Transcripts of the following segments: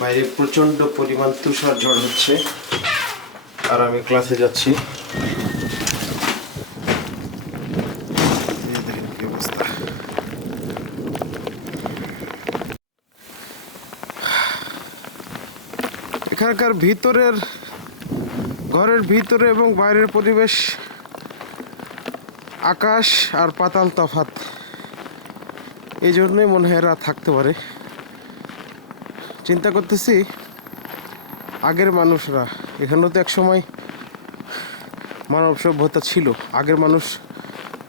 বাইরে প্রচন্ড পরিমাণ তুষার ঝড় হচ্ছে আর আমি ক্লাসে যাচ্ছি। দেখেন কি অবস্থা। এখানকার ভিতরের ঘরের ভিতরে এবং বাইরের পরিবেশ আকাশ আর পাতাল তফাৎ। এই জন্যই মনে হয় এরা থাকতে পারে। চিন্তা করতেছি আগের মানুষরা, এখানেও তো এক সময় মানব সভ্যতা ছিল। আগের মানুষ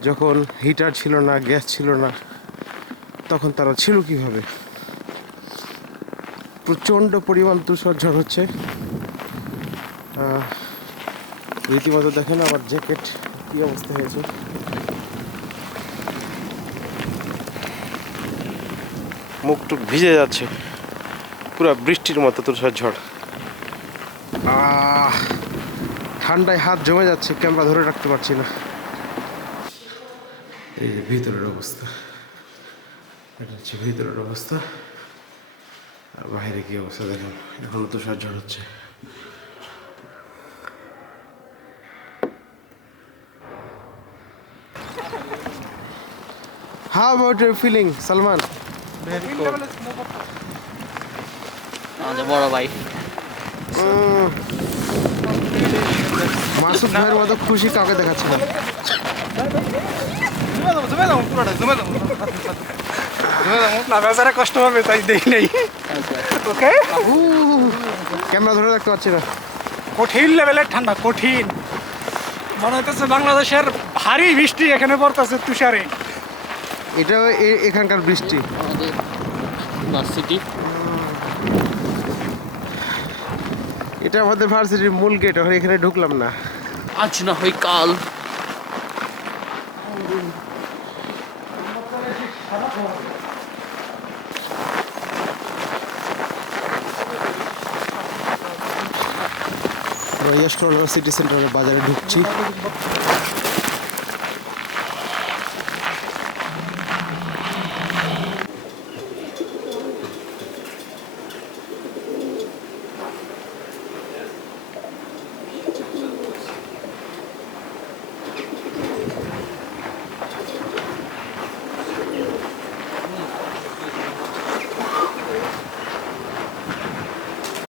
যখন হিটার ছিল না, গ্যাস ছিল না, তখন তারা ছিল কিভাবে? প্রচণ্ড পরিমাণ তুষার ঝড় হচ্ছে। রীতিমতো দেখেন আমার জ্যাকেট কি অবস্থা হয়েছে। মুখটুক ভিজে যাচ্ছে, পুরো বৃষ্টির মতো তুষার ঝড়। ঠান্ডায় হাত জমে যাচ্ছে, ক্যামেরা ধরে রাখতে পারছি না। এই যে ভিতরের অবস্থা, এটা হচ্ছে ভিতরের অবস্থা। আর বাইরে কি অবস্থা দেখেন, এখনো তুষার ঝড় হচ্ছে। How about your feeling, Salman? আমাদের বড় ভাই মাসুদ ভাইয়ের মতো খুশি কাউকে দেখাচ্ছে না। কষ্ট হবে তাই দেখি নেই। ওকে, ক্যামেরা ধরে রাখতে পারছি না। কঠিন লেভেলের ঠান্ডা, কঠিন মনে হইতেছে বাংলাদেশের ভারী বৃষ্টি এখানে পড়তেছে তুষারে। এটা এখানকার বৃষ্টি। আমাদের ভার্সিটি এটা আমাদের ভার্সিটির মূল গেট, এখানে ঢুকলাম না। আজ না হয় কাল। সিটি সেন্টারের বাজারে ঢুকছি।